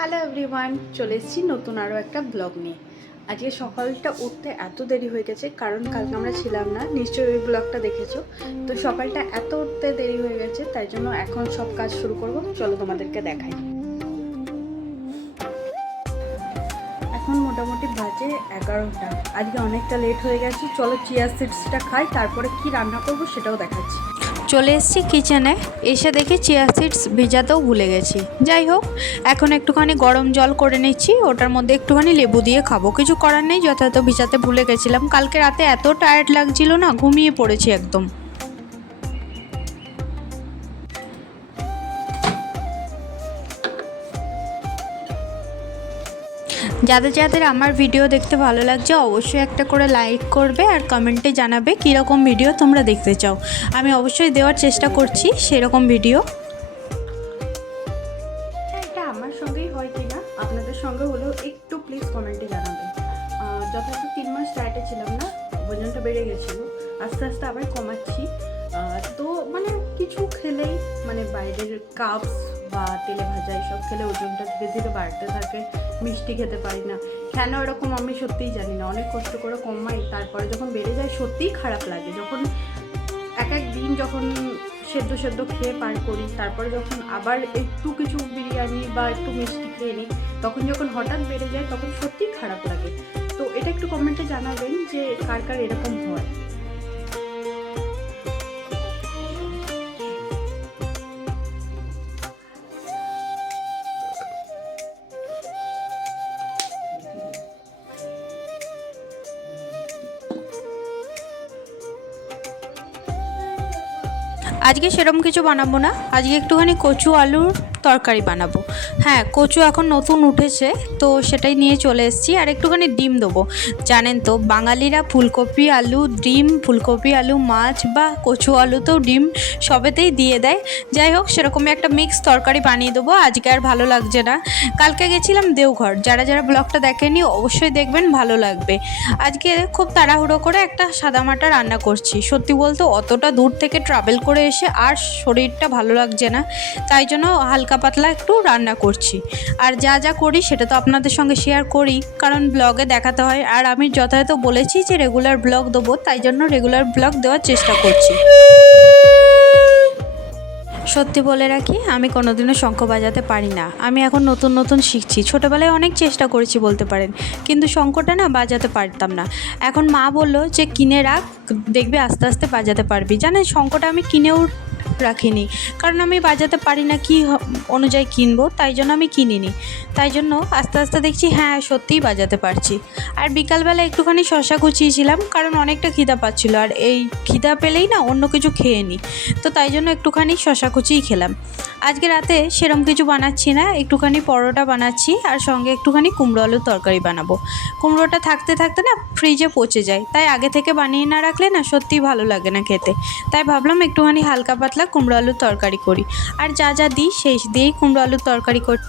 Hello everyone, চলে এসেছি নতুন আরও একটা ব্লগ নিয়ে। আজকে সকালটা উঠতে এত দেরি হয়ে গেছে, কারণ কালকে আমরা ছিলাম না, নিশ্চয়ই ওই ব্লগটা দেখেছো। তো সকালটা এত উঠতে দেরি হয়ে গেছে, তাই জন্য এখন সব কাজ শুরু করব। চলো তোমাদেরকে দেখাই। এখন মোটামুটি বাজে 11টা। আজকে অনেকটা লেট হয়ে গেছে। চলো চিয়া সিডসটা খাই, তারপরে কি রান্না করব সেটাও দেখাচ্ছি। চলে এসেছি কিচেনে, এসে দেখি চিয়া সিডস ভেজাতেও ভুলে গেছি। যাই হোক, এখন একটুখানি গরম জল করে নিচ্ছি, ওটার মধ্যে একটুখানি লেবু দিয়ে খাবো। কিছু করার নেই, যথাযথ ভিজাতে ভুলে গেছিলাম। কালকে রাতে এত টায়ার্ড লাগছিল না, ঘুমিয়ে পড়েছি একদম। যাদের যাদের আমার ভিডিও দেখতে ভালো লাগছে অবশ্যই একটা করে লাইক করবে আর কমেন্টে জানাবে কীরকম ভিডিও তোমরা দেখতে চাও। আমি অবশ্যই দেওয়ার চেষ্টা করছি সেরকম ভিডিও। এটা আমার সঙ্গেই হয় কি না, আপনাদের সঙ্গে হলেও একটু প্লিজ কমেন্টে জানাবেন। যথাযথ 3 মাস ডায়েটে ছিলাম না, ওজনটা বেড়ে গেছিলো। আস্তে আস্তে আবার কমাচ্ছি। তো মানে কিছু খেলেই, মানে বাইরের কাপস বা তেলে ভাজা এসব খেলে ওজনটা ধীরে ধীরে বাড়তে থাকে। মিষ্টি খেতে পারি না, কেন এরকম আমি সত্যিই জানি না। অনেক কষ্ট করে কমাই, তারপরে যখন বেড়ে যায় সত্যিই খারাপ লাগে। যখন এক এক দিন যখন সেদ্ধ সেদ্ধ খেয়ে পার করি, তারপরে যখন আবার একটু কিছু বিরিয়ানি বা একটু মিষ্টি খেয়ে নিই, তখন যখন হঠাৎ বেড়ে যায় তখন সত্যিই খারাপ লাগে। তো এটা একটু কমেন্টে জানাবেন যে কার কার এরকম হয়। আজকে সেরকম কিছু বানাবো না, আজকে একটুখানি কচু আলুর তরকারি বানাবো। হ্যাঁ, কচু এখন নতুন উঠেছে, তো সেটাই নিয়ে চলে এসেছি। আর একটুখানি ডিম দেবো। জানেন তো বাঙালিরা ফুলকপি আলু ডিম, ফুলকপি আলু মাছ বা কচু আলুতেও ডিম সবেতেই দিয়ে দেয়। যাই হোক, সেরকমই একটা মিক্স তরকারি বানিয়ে দেবো। আজকে আর ভালো লাগছে না। কালকে গেছিলাম দেওঘর, যারা যারা ব্লগটা দেখেনি অবশ্যই দেখবেন, ভালো লাগবে। আজকে খুব তাড়াহুড়ো করে একটা সাদামাটা রান্না করছি। সত্যি বলতে অতটা দূর থেকে ট্রাভেল করে এসে আর শরীরটা ভালো লাগছে না, তাই জন্য হালকা পাতলা একটু রান্না করছি। আর যা যা করি সেটা তো আপনাদের সঙ্গে শেয়ার করি, কারণ ব্লগে দেখাতে হয়। আর আমি যথাযথ বলেছি যে রেগুলার ব্লগ দেবো, তাই জন্য রেগুলার ব্লগ দেওয়ার চেষ্টা করছি। সত্যি বলে রাখি, আমি কোনোদিনও শঙ্খ বাজাতে পারি না। আমি এখন নতুন নতুন শিখছি। ছোটোবেলায় অনেক চেষ্টা করেছি বলতে পারেন, কিন্তু শঙ্খটা না বাজাতে পারতাম না। এখন মা বললো যে কিনে রাখ, দেখবি আস্তে আস্তে বাজাতে পারবি। জানেন, শঙ্খটা আমি কিনেও রাখিনি, কারণ আমি বাজাতে পারি না, কি অনুযায়ী কিনবো, তাই জন্য আমি কিনিনি। তাই জন্য আস্তে আস্তে দেখছি হ্যাঁ সত্যিই বাজাতে পারছি। আর বিকালবেলা একটুখানি শশা কুচিয়েছিলাম, কারণ অনেকটা খিদা পাচ্ছিলো, আর এই খিদা পেলেই না অন্য কিছু খেয়ে নিই, তো তাই জন্য একটুখানি শশা কুচিই খেলাম। আজকে রাতে সেরম কিছু বানাচ্ছি না, একটুখানি পরোটা বানাচ্ছি আর সঙ্গে একটুখানি কুমড়ো আলুর তরকারি বানাবো। কুমড়োটা থাকতে থাকতে না ফ্রিজে পচে যায়, তাই আগে থেকে বানিয়ে না রাখলে না সত্যিই ভালো লাগে না খেতে। তাই ভাবলাম একটুখানি হালকা পাতলা কুমড়ো আলুর তরকারি করি। আর যা যা দিই সেই দিয়েই কুমড়ো আলুর তরকারি করি।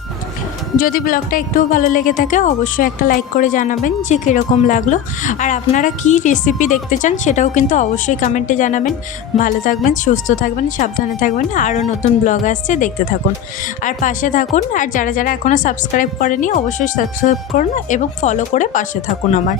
যদি ব্লগটা একটুও ভালো লেগে থাকে অবশ্যই একটা লাইক করে জানাবেন যে কীরকম লাগলো। আর আপনারা কী রেসিপি দেখতে চান সেটাও কিন্তু অবশ্যই কমেন্টে জানাবেন। ভালো থাকবেন, সুস্থ থাকবেন, সাবধানে থাকবেন। আরও নতুন ব্লগ আসছে, দেখতে থাকুন আর পাশে থাকুন। আর যারা যারা এখনও সাবস্ক্রাইব করেনি অবশ্যই সাবস্ক্রাইব করুন এবং ফলো করে পাশে থাকুন আমার।